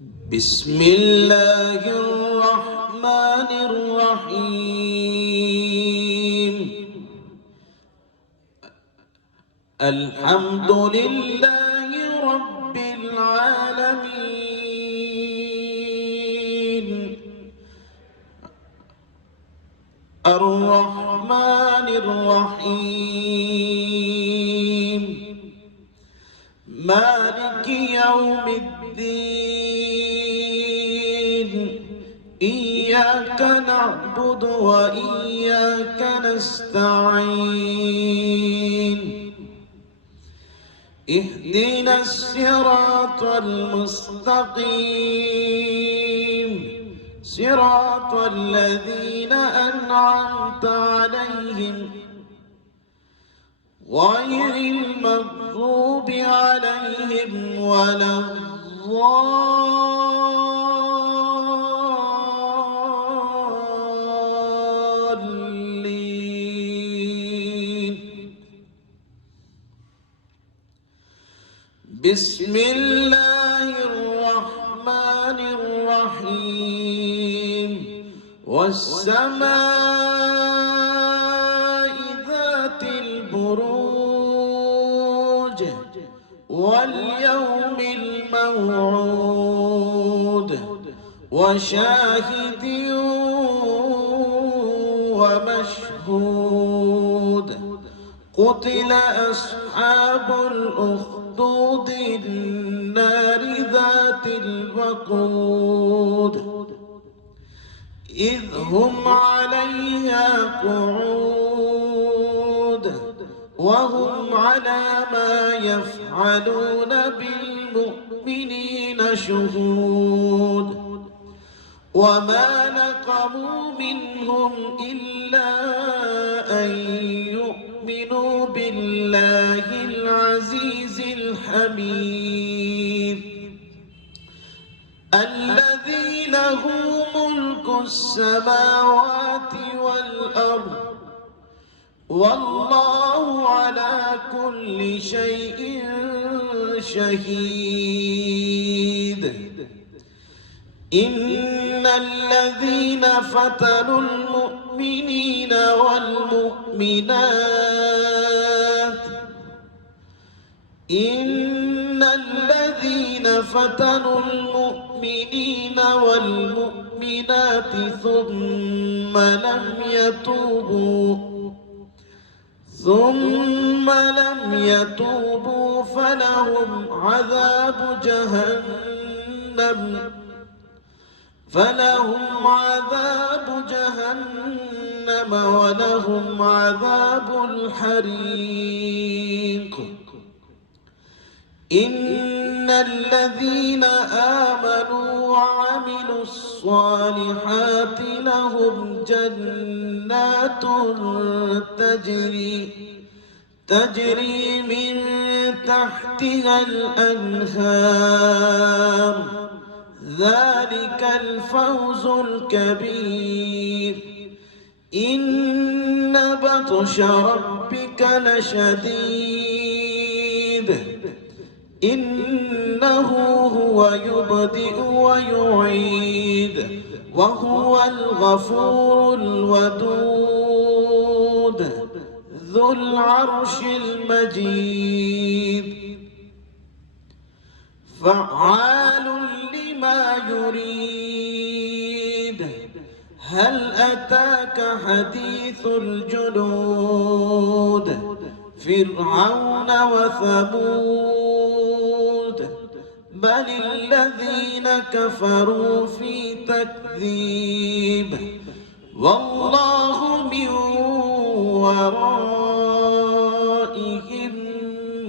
बिस्मिल्लाहिर्रहमानिर्रहीम। अल्हम्दुलिल्लाहि रब्बिल आलमीन। अर्रहमानिर्रहीम। मालिकि यौमिद्दीन। इय्याक नअबुदु व इय्याक नस्तईन। इहदिना सिरातल मुस्तकीम। सिरातल लज़ीना अनअमता अलैहिम गैरिल मग़ज़ूबि अलैहिम वलद्दाल्लीन। बिस्मिल्लाहिर्रहमानिर्रहीम। वस्समाइ ज़ातिल बुरूज वल्यौमिल मौऊद वशाहिदिन वमशहूद। क़ुतिल अस्हाबुल उख़्दूद अन्नारि ज़ातिल वक़ूद इज़ हुम अलैहा क़ुऊद वहुम अला मा यफ़अलून बिल्मुमिनीन शुहूद। वमा नक़मू मिन्हुम इल्ला अन युमिनू बिल्लाहिल अज़ीज़िल हमीद अल्लज़ी लहू मुल्कुस समावाति वल अर्द वल्लाहु अला कुल्लि शैइन शहीद। इन्नल्लज़ीना फ़तनुल मुअ्मिनीना वल मुअ्मिनात इन्नल्लज़ीना फ़तनुल मुअ्मिनीना वल मुअ्मिनात ثم لم يتوبوا فلهم عذاب جهنم ولهم عذاب الحريق. إن الذين آمنوا وعملوا الصالحات لهم جنات تجري من تحتها الأنهار ذلك الفوز الكبير. إن بطش ربك لشديد إنه هو يبدئ ويعيد وهو الغفور الودود ذو العرش المجيد. فعال لما يريد. هل أتاك حديث الجنود فرعون وثمود بل الذين كفروا في تكذيب والله من ورائهم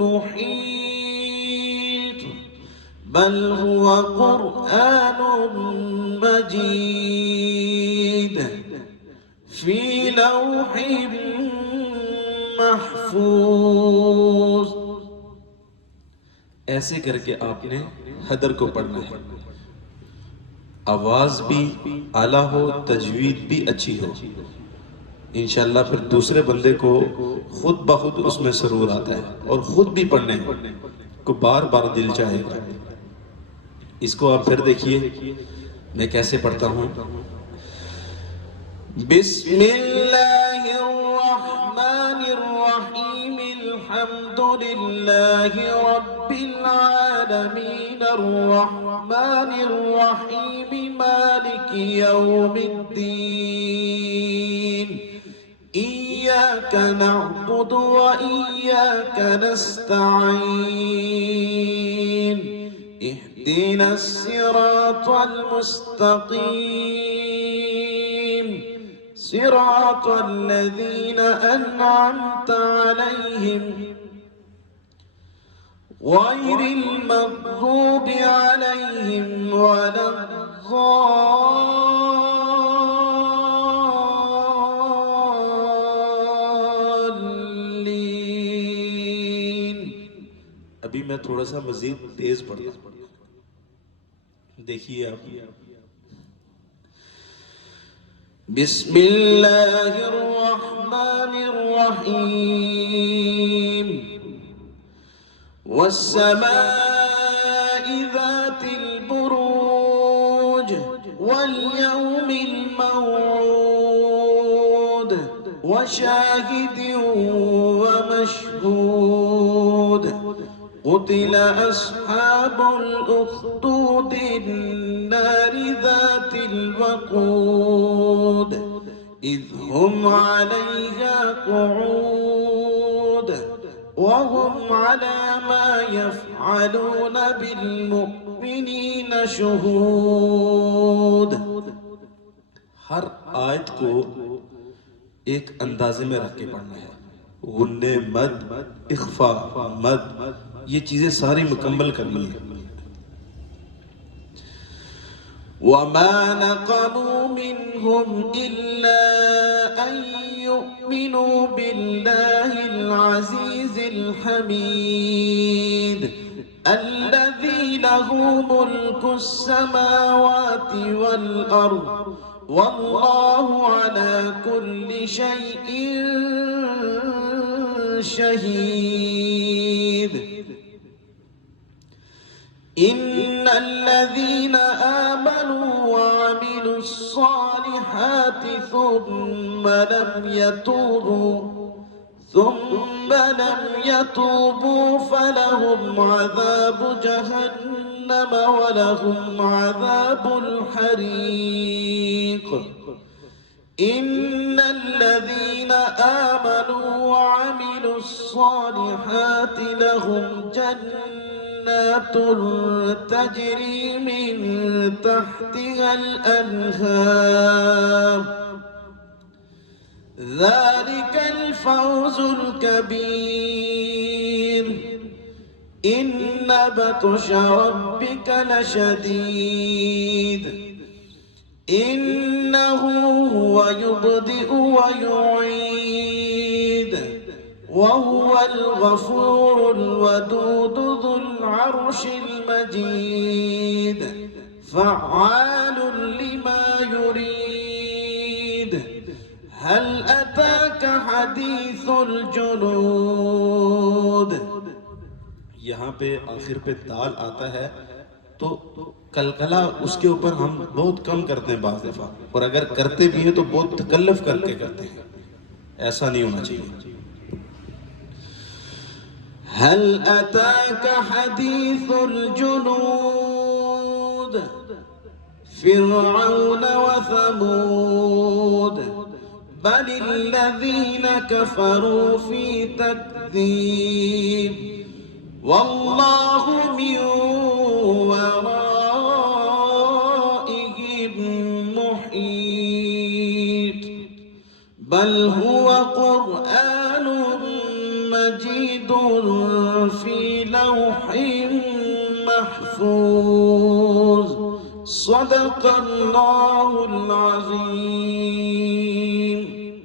محيط بل هو قرآن مجيد في لوح महफूज। ऐसे करके आपने हदर को पढ़ना है। आवाज भी आला हो, तजवीद भी अच्छी हो। इंशाअल्लाह फिर दूसरे बंदे को खुद ब खुद उसमें सरूर आता है और खुद भी पढ़ने को बार बार दिल चाहेगा। इसको आप फिर देखिए मैं कैसे पढ़ता हूँ। बिस्मिल्लाहिर्रहमानिर्रहीम अल्हम्दुलिल्लाहि रब्बिल आलमीन अर्रहमानिर्रहीम मालिकि यौमिद्दीन इय्याका नअबुदु व इय्याका नस्तईन इहदिना सिरातल मुस्तकीम सिरातल लज़ीना अनअमता अलैहिम गैरिल मग़ज़ूबि अलैहिम वलद्दाल्लीन। अभी मैं थोड़ा सा मजीद तेज पढ़ता हूँ, देखिए आप। बिस्मिल्लाहिर्रहमानिर्रहीम वस्समाइ ज़ातिल बुरूज वल्यौमिल मौऊद वशाहिदिन वमशहूद क़ुतिल अस्हाबुल उख़्दूद अन्नारि ज़ातिल वक़ूद इज़ हुम अलैहा क़ुऊद वहुम अला मा यफ़अलून बिल मुमिनीन शुहूद। हर आयत को एक अंदाजे में रख के पढ़ना है। गुन्ने, मद, इख्फा, मद, ये चीजें सारी मुकम्मल करनी है। वमा नक़मू मिनहुम इल्ला अन युमिनू बिल्लाहिल अज़ीज़िल हमीद अल्लज़ी लहू मुल्कुस समावाति वल अर्ज़ वल्लाहु अला कुल्लि शैइन शहीद। इन्नल्लज़ीना आमनू व अमिलुस्सालिहाति ثم لم يتوبوا فلهم عذاب جهنم ولهم عذاب الحريق। إن الذين آمنوا وعملوا الصالحات لهم جنات تجري من تحتها الأنهار ذلك الفوز الكبير إن بطش ربك لشديد إنه هو يبدئ ويعيد وهو الغفور الودود ذو العرش المجيد فعال لما يريد هل أتاك حديث الجنود। यहाँ पे आखिर पे दाल आता है तो कलकला उसके ऊपर हम बहुत कम करते हैं बाज़ दफ़ा, और अगर करते भी हैं तो बहुत तकल्लुफ़ करके करते हैं, ऐसा नहीं होना चाहिए। हल अताक हदीसुल जुनूद फ़िरऔन व समूद बलिल्लज़ीन कफ़रू फ़ी तकज़ीब वल्लाहु मिन वराइहिम मुहीत बल हुवा क़ुरआनुम मजीदुन फ़ी लौहिम महफ़ूज़ सदक़ल्लाहुल अज़ीम।